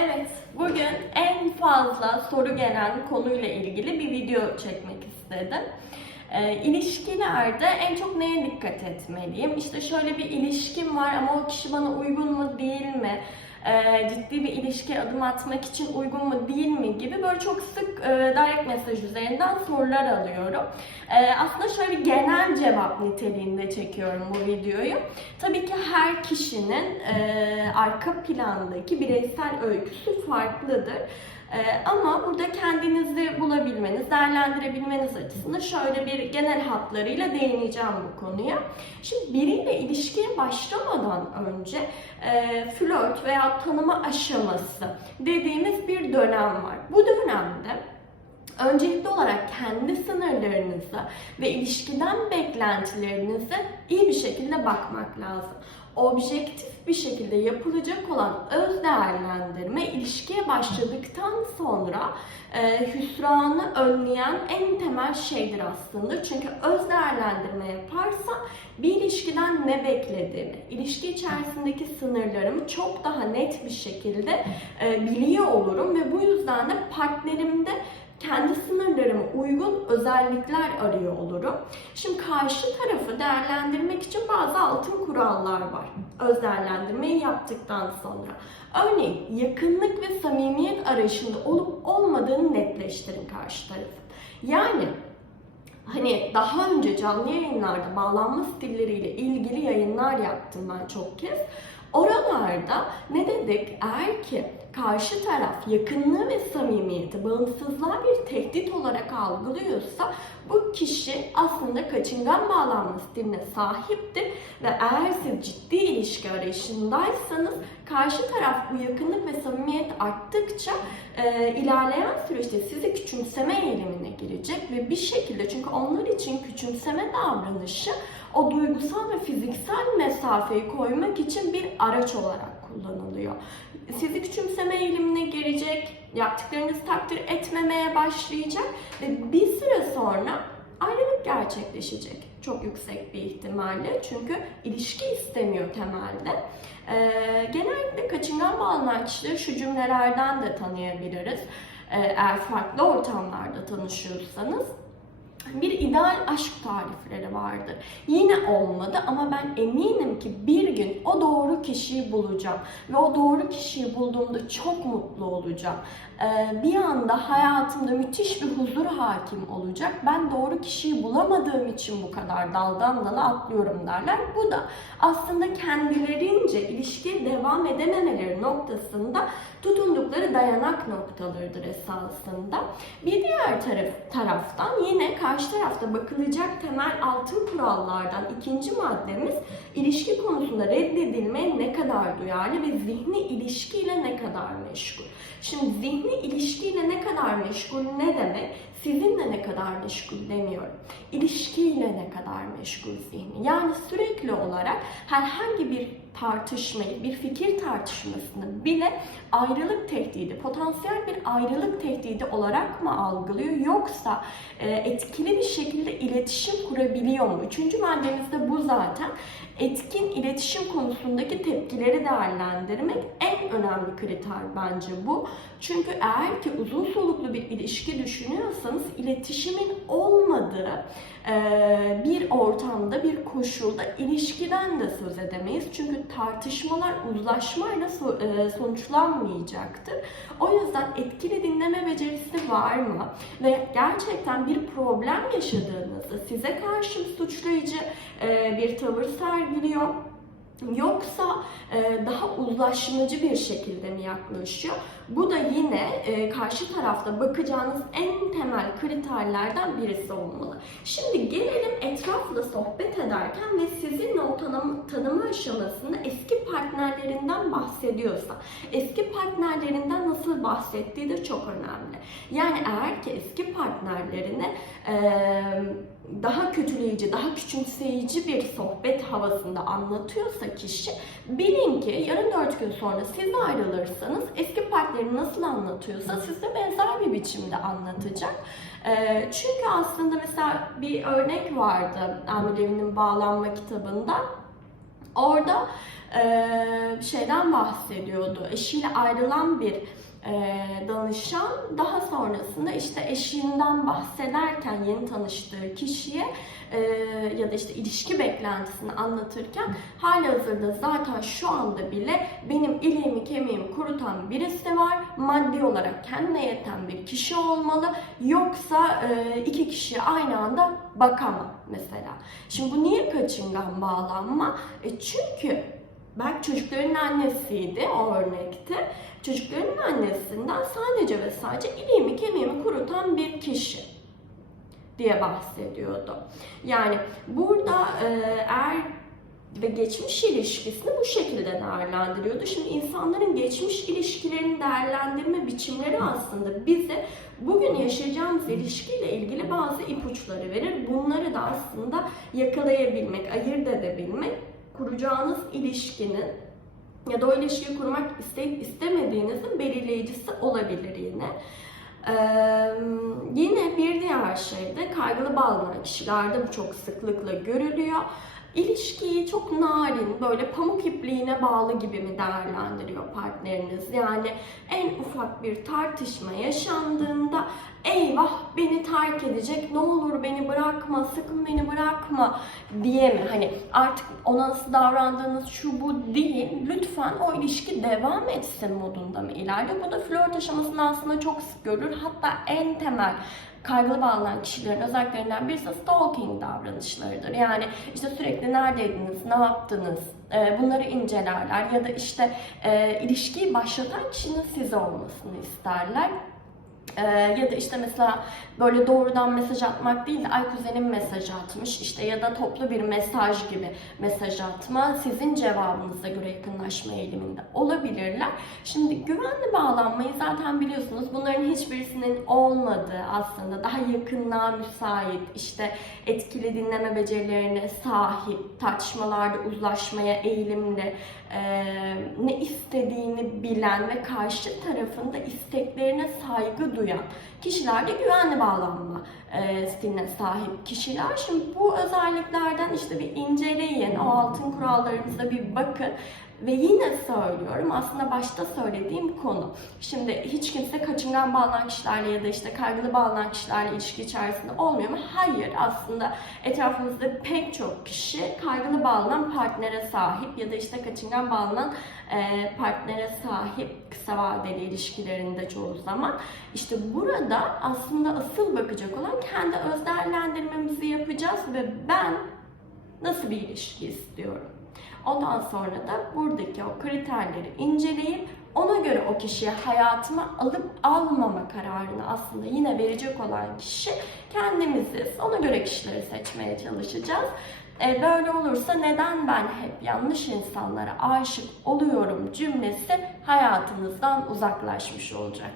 Evet, bugün en fazla soru gelen konuyla ilgili bir video çekmek istedim. Ee, ilişkilerde en çok neye dikkat etmeliyim? İşte şöyle bir ilişkim var ama o kişi bana uygun mu değil mi? Ee, ciddi bir ilişkiye adım atmak için uygun mu değil mi gibi böyle çok sık e, direct mesaj üzerinden sorular alıyorum. Ee, aslında şöyle bir genel cevap niteliğinde çekiyorum bu videoyu. Tabii ki her kişinin e, arka plandaki bireysel öyküsü farklıdır. Ee, ama burada kendinizi bulabilmeniz, değerlendirebilmeniz açısından şöyle bir genel hatlarıyla değineceğim bu konuya. Şimdi biriyle ilişkiye başlamadan önce e, flört veya tanıma aşaması dediğimiz bir dönem var. Bu dönemde Öncelikli olarak kendi sınırlarınıza ve ilişkiden beklentilerinize iyi bir şekilde bakmak lazım. Objektif bir şekilde yapılacak olan öz değerlendirme ilişkiye başladıktan sonra e, hüsranı önleyen en temel şeydir aslında. Çünkü öz değerlendirme yaparsam bir ilişkiden ne beklediğimi, ilişki içerisindeki sınırlarımı çok daha net bir şekilde e, biliyor olurum ve bu yüzden de partnerimde kendi sınırlarıma uygun özellikler arıyor olurum. Şimdi karşı tarafı değerlendirmek için bazı altın kurallar var. Öz değerlendirmeyi yaptıktan sonra. Örneğin yakınlık ve samimiyet arayışında olup olmadığını netleştirin karşı tarafı. Yani Hani daha önce canlı yayınlarda bağlanma stilleriyle ilgili yayınlar yaptım ben çok kez. Oralarda ne dedik? Eğer ki karşı taraf yakınlığı ve samimiyeti bağımsızlığa bir tehdit olarak algılıyorsa bu kişi aslında kaçıngan bağlanma stiline sahiptir ve eğer siz ciddi ilişki arayışındaysanız karşı taraf bu yakınlık ve samimiyet arttıkça e, ilerleyen süreçte sizi küçümseme eğilimine girecek ve bir şekilde çünkü onlar için küçümseme davranışı o duygusal ve fiziksel mesafeyi koymak için bir araç olarak kullanılıyor. Sizi küçümseme eğilimine girecek, yaptıklarınızı takdir etmemeye başlayacak ve bir süre sonra ayrılık gerçekleşecek. Çok yüksek bir ihtimalle çünkü ilişki istemiyor temelde. Ee, genellikle kaçıngan kişileri şu cümlelerden de tanıyabiliriz. Ee, eğer farklı ortamlarda tanışıyorsanız bir ideal aşk tarifleri vardır. Yine olmadı ama ben eminim ki bir gün o doğru kişiyi bulacağım ve o doğru kişiyi bulduğumda çok mutlu olacağım. Ee, bir anda hayatımda müthiş bir huzur hakim olacak. Ben doğru kişiyi bulamadığım için bu kadar daldan dala atlıyorum derler. Bu da aslında kendilerince ilişkiye devam edememeleri noktasında tutundukları dayanak noktalarıdır esasında. Bir diğer taraf, taraftan yine karşı tarafta bakılacak temel altın kurallardan ikinci maddemiz ilişki konusunda reddedilmeye ne kadar duyarlı ve zihni ilişkiyle ne kadar meşgul. Şimdi zihni ilişkiyle ne kadar meşgul ne demek? Sizinle ne kadar meşgul demiyorum. İlişkiyle ne kadar meşgul zihni. Yani sürekli olarak herhangi bir tartışmayı, bir fikir tartışmasını bile ayrılık tehdidi, potansiyel bir ayrılık tehdidi olarak mı algılıyor yoksa e, etkili bir şekilde iletişim kurabiliyor mu? Üçüncü maddemiz de bu zaten. Etkin iletişim konusundaki tepkileri değerlendirmek en önemli kriter bence bu. Çünkü eğer ki uzun soluklu bir ilişki düşünüyorsanız iletişimin olmadığı e, bir ortamda, bir koşulda ilişkiden de söz edemeyiz. Çünkü tartışmalar uzlaşmayla e, sonuçlanmayacaktır. O yüzden etkili dinleme becerisi var mı? Ve gerçekten bir problem yaşadığınızda size karşı suçlayıcı e, bir tavır sergiliyor Yoksa e, daha uzlaşmacı bir şekilde mi yaklaşıyor? Bu da yine e, karşı tarafta bakacağınız en temel kriterlerden birisi olmalı. Şimdi gelelim etrafla sohbet ederken ve sizinle o tanım, tanıma aşamasında eski partnerlerinden bahsediyorsa, eski partnerlerinden nasıl bahsettiği de çok önemli. Yani eğer ki eski partnerlerine e, daha kötüleyici, daha küçümseyici bir sohbet havasında anlatıyorsa kişi bilin ki yarın dört gün sonra siz ayrılırsanız eski partneri nasıl anlatıyorsa size benzer bir biçimde anlatacak. Ee, çünkü aslında mesela bir örnek vardı Amir Levin'in Bağlanma kitabında Orada e, şeyden bahsediyordu. Eşiyle ayrılan bir danışan daha sonrasında işte eşinden bahsederken yeni tanıştığı kişiye e, ya da işte ilişki beklentisini anlatırken hali hazırda zaten şu anda bile benim iliğimi kemiğimi kurutan birisi var. Maddi olarak kendine yeten bir kişi olmalı. Yoksa e, iki kişiye aynı anda bakamam mesela. Şimdi bu niye kaçıngan bağlanma? E çünkü belki çocukların annesiydi o örnekte. Çocukların annesinden sadece ve sadece iliğimi kemiğimi kurutan bir kişi diye bahsediyordu. Yani burada eğer ve geçmiş ilişkisini bu şekilde değerlendiriyordu. Şimdi insanların geçmiş ilişkilerini değerlendirme biçimleri aslında bize bugün yaşayacağımız ilişkiyle ilgili bazı ipuçları verir. Bunları da aslında yakalayabilmek, ayırt edebilmek, kuracağınız ilişkinin ya da o ilişkiyi kurmak isteyip istemediğinizin belirleyicisi olabilir yine. Ee, yine bir diğer şey de kaygılı bağlanan kişilerde bu çok sıklıkla görülüyor. İlişkiyi çok narin, böyle pamuk ipliğine bağlı gibi mi değerlendiriyor partneriniz? Yani en ufak bir tartışma yaşandığında eyvah beni terk edecek, ne olur beni bırakma, sakın beni bırakma diye mi? Hani artık ona nasıl davrandığınız şu bu değil, lütfen o ilişki devam etsin modunda mı ilerliyor? Bu da flört aşamasında aslında çok sık görülür. Hatta en temel kaygılı bağlanan kişilerin özelliklerinden birisi stalking davranışlarıdır. Yani işte sürekli neredeydiniz, ne yaptınız, e, bunları incelerler ya da işte e, ilişkiyi başlatan kişinin siz olmasını isterler. Ee, ya da işte mesela böyle doğrudan mesaj atmak değil de ay kuzenim mesaj atmış işte ya da toplu bir mesaj gibi mesaj atma sizin cevabınıza göre yakınlaşma eğiliminde olabilirler. Şimdi güvenli bağlanmayı zaten biliyorsunuz bunların hiçbirisinin olmadığı aslında daha yakınlığa müsait işte etkili dinleme becerilerine sahip tartışmalarda uzlaşmaya eğilimli e, ne istediğini bilen ve karşı tarafın da isteklerine saygı duyan kişilerde güvenli bağlanma e, stiline sahip kişiler. Şimdi bu özelliklerden işte bir inceleyin, o altın kurallarınıza bir bakın. Ve yine söylüyorum aslında başta söylediğim konu. Şimdi hiç kimse kaçıngan bağlanan kişilerle ya da işte kaygılı bağlanan kişilerle ilişki içerisinde olmuyor mu? Hayır aslında etrafımızda pek çok kişi kaygılı bağlanan partnere sahip ya da işte kaçıngan bağlanan e, partnere sahip kısa vadeli ilişkilerinde çoğu zaman. İşte burada aslında asıl bakacak olan kendi öz değerlendirmemizi yapacağız ve ben nasıl bir ilişki istiyorum? Ondan sonra da buradaki o kriterleri inceleyip ona göre o kişiye hayatıma alıp almama kararını aslında yine verecek olan kişi kendimiziz. Ona göre kişileri seçmeye çalışacağız. E, böyle olursa neden ben hep yanlış insanlara aşık oluyorum cümlesi hayatınızdan uzaklaşmış olacak.